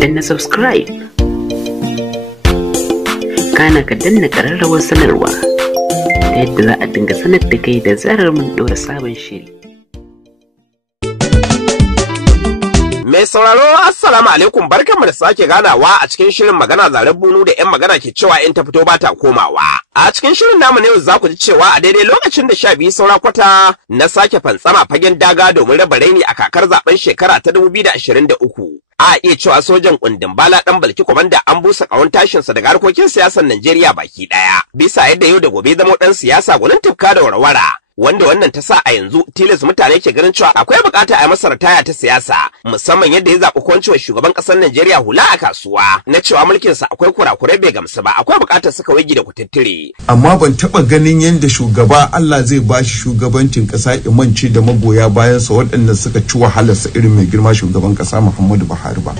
danna subscribe kana ka danna ƙararrawar sanarwa ta yadda za a dinga sanar da kai da zarar mun ɗora sabon shiri. Mai sauraro assalamu alaikum, barkanmu da sake ganawa a cikin shirin magana zaren bunu da 'yan magana ke cewa in ta fito ba ta komawa. A cikin shirin namu ne yau za ku ji cewa a daidai lokacin da 12 saura kwata na sake fantsama fagen daga domin raba raini a kakar zaben shekara ta 2023. A iya cewa sojan kundin bala dan balki komanda an busa kawon tashinsa daga harkokin siyasar Najeriya baki daya. Bisa yadda yau da gobe zama dan siyasa gwanin tufka da warwara. Wanda wannan ta sa a yanzu tilas mutane ke ganin cewa akwai bukata a yi masa ritaya ta siyasa, musamman yadda ya zaɓi kwancewa shugaban ƙasar Najeriya hula a kasuwa na cewa mulkinsa akwai kurakurai bai gamsu ba, akwai bukatar saka wigi da kututtire. Amma ban taɓa ganin yadda shugaba Allah zai ba shi shugabancin ƙasa imanci da magoya bayansa waɗanda suka ci wahalarsa irin mai girma shugaban ƙasa Muhammadu Buhari ba.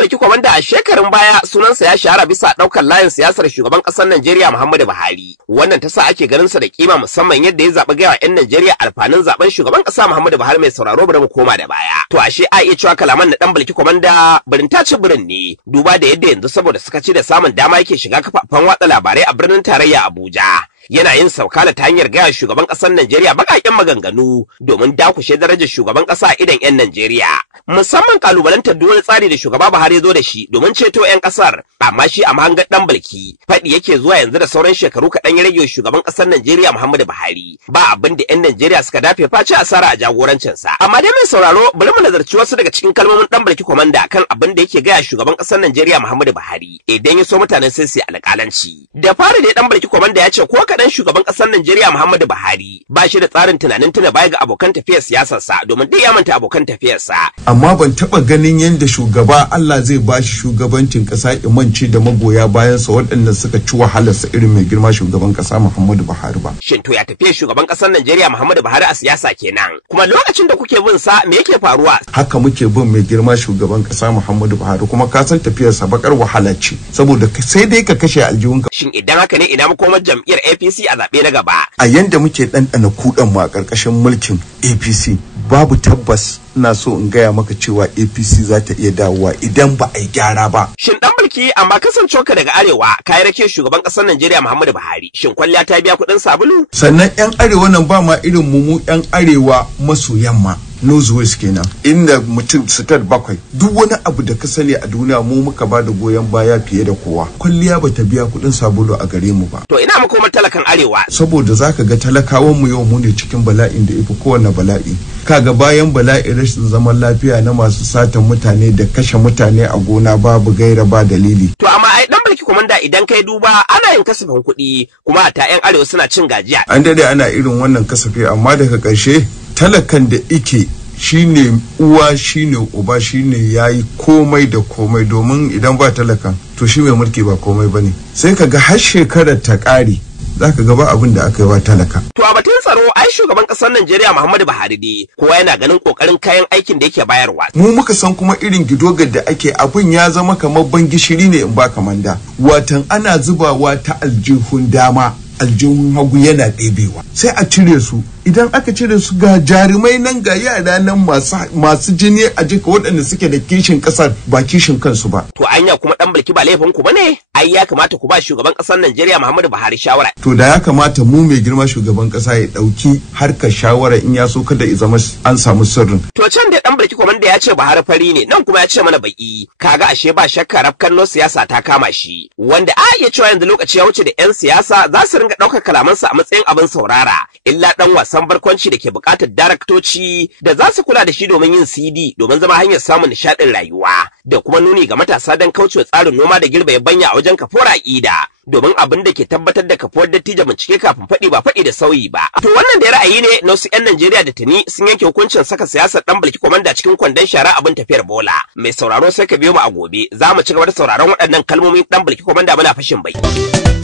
Barki komanda a shekarun baya sunansa ya shahara bisa daukar layin siyasar shugaban kasar Najeriya Muhammadu Buhari. Wannan ta sa ake ganin sa da kima musamman yadda ya zaɓi gaya 'yan Najeriya alfanun zaben shugaban kasa Muhammadu Buhari. Mai sauraro bari mu koma da baya. To ashe a iya cewa kalaman na dan Barki komanda birin ta ci birin ne, duba da yadda yanzu saboda suka ci da samun dama yake shiga kafafen watsa labarai a birnin tarayya Abuja. Yana yin saukala ta hanyar gaya shugaban ƙasar Najeriya baƙaƙen maganganu domin dakushe darajar shugaban ƙasa a idan 'yan Najeriya. Musamman kalubalantar duk wani tsari da shugaba Buhari ya zo da shi domin ceto 'yan ƙasar, amma shi a mahangar ɗan Balki faɗi yake zuwa yanzu da sauran shekaru kaɗan ya rage shugaban ƙasar Najeriya Muhammadu Buhari. Ba abin da 'yan Najeriya suka dafe face asara a jagorancinsa. Amma dai mai sauraro bari mu nazarci wasu daga cikin kalmomin ɗan Balki komanda kan abin da yake gaya shugaban ƙasar Najeriya Muhammadu Buhari idan ya so mutanen sai su alƙalanci. Da fari dai ɗan Balki komanda ya ce ko dan shugaban kasar Najeriya Muhammadu Buhari ba shi da tsarin tunanin tuna baya ga abokan tafiyar siyasarsa domin duk ya manta abokan tafiyarsa. Amma ban taba ganin yadda shugaba Allah zai ba shi shugabancin kasa imanci da magoya bayansa waɗanda suka ci wahalarsa irin mai girma shugaban kasa Muhammadu Buhari ba. Shin to ya tafiyar shugaban kasar Najeriya Muhammadu Buhari a siyasa kenan? Kuma lokacin da kuke bin sa me yake faruwa? Haka muke bin mai girma shugaban kasa Muhammadu Buhari, kuma ka san tafiyarsa bakar wahala ce saboda sai dai ka kashe aljihunka. Shin idan haka ne ina makomar jam'iyyar APC a zaɓe na gaba? A yanda muke ɗanɗana kuɗan mu a ƙarƙashin mulkin APC babu tabbas. Ina so in gaya maka cewa APC za ta iya dawowa idan ba a yi gyara ba. Shin ɗan Balki amma kasancewarka daga arewa ka yi rake shugaban ƙasar Najeriya Muhammadu Buhari, shin kwalliya ta biya kuɗin sabulu? Sannan 'yan arewa nan ba ma irin mu 'yan arewa maso yamma. Northwest kenan inda mutum sitar bakwai duk wani abu da ka sani a duniya mu muka ba da goyon baya fiye da kowa. Kwalliya bata biya kuɗin sabulu a gare mu ba. To ina makomar talakan arewa? Saboda zaka ga talakawan mu yau mu ne cikin bala'in da ifi kowane bala'i. Kaga bayan bala'in rashin zaman lafiya na masu satan mutane da kashe mutane a gona babu gaira ba dalili. To amma ai dan Balki komanda idan kai duba ana yin kasafin kuɗi kuma ta 'yan arewa suna cin gajiya. An dade ana irin wannan kasafi amma daga ƙarshe talakan da ike shine uwa shine uba shine yayi komai da komai, domin idan ba talakan to shi mai mulki ba komai bane. Sai kaga har shekarar ta ƙare zaka ga ba abin da aka yi wa talaka. To a batun tsaro ai shugaban ƙasar Najeriya Muhammadu Buhari dai kowa yana ganin kokarin kayan aikin da yake bayarwa. Mu muka san kuma irin gidogar da ake, abin ya zama kamar ban gishiri ne in ba kamanda. Watan ana zubawa ta aljihun dama, aljihun hagu yana ɗebewa sai a cire su. Idan aka cire su ga jarumai nan, ga yara nan masu jini a jika waɗanda suke da kishin ƙasar ba kishin kansu ba. To anya kuma ɗan Balki ba laifin ku bane? Ai ya kamata ku ba shugaban ƙasar Najeriya Muhammadu Buhari shawara. To da ya kamata mu mai girma shugaban ƙasa ya ɗauki harkar shawara in ya so kada ya zama an samu sirrin. To can da ɗan Balki komanda ya ce Buhari fari ne, nan kuma ya ce mana baki. Kaga ashe ba shakka rafkanno siyasa ta kama shi. Wanda a iya cewa yanzu lokaci ya wuce da 'yan siyasa za su ringa ɗaukar kalamansa a matsayin abin saurara. Illa ɗan wasan barkwanci da ke buƙatar daraktoci da za su kula da shi domin yin CD domin zama hanyar samun nishaɗin rayuwa da kuma nuni ga matasa don kaucewa tsarin noma da girbe yabanya a wajen kafuwar aƙida. Domin abin da ke tabbatar da kafuwar dattijo bincike kafin faɗi ba faɗi da sauyi ba. To wannan da ra'ayi ne na wasu 'yan Najeriya da tuni sun yanke hukuncin saka siyasar ɗan Balki komanda cikin kwandon shara abin tafiyar bola. Mai sauraro sai ka biyo mu a gobe, za mu ci gaba da sauraron waɗannan kalmomin ɗan Balki komanda muna fashin bai.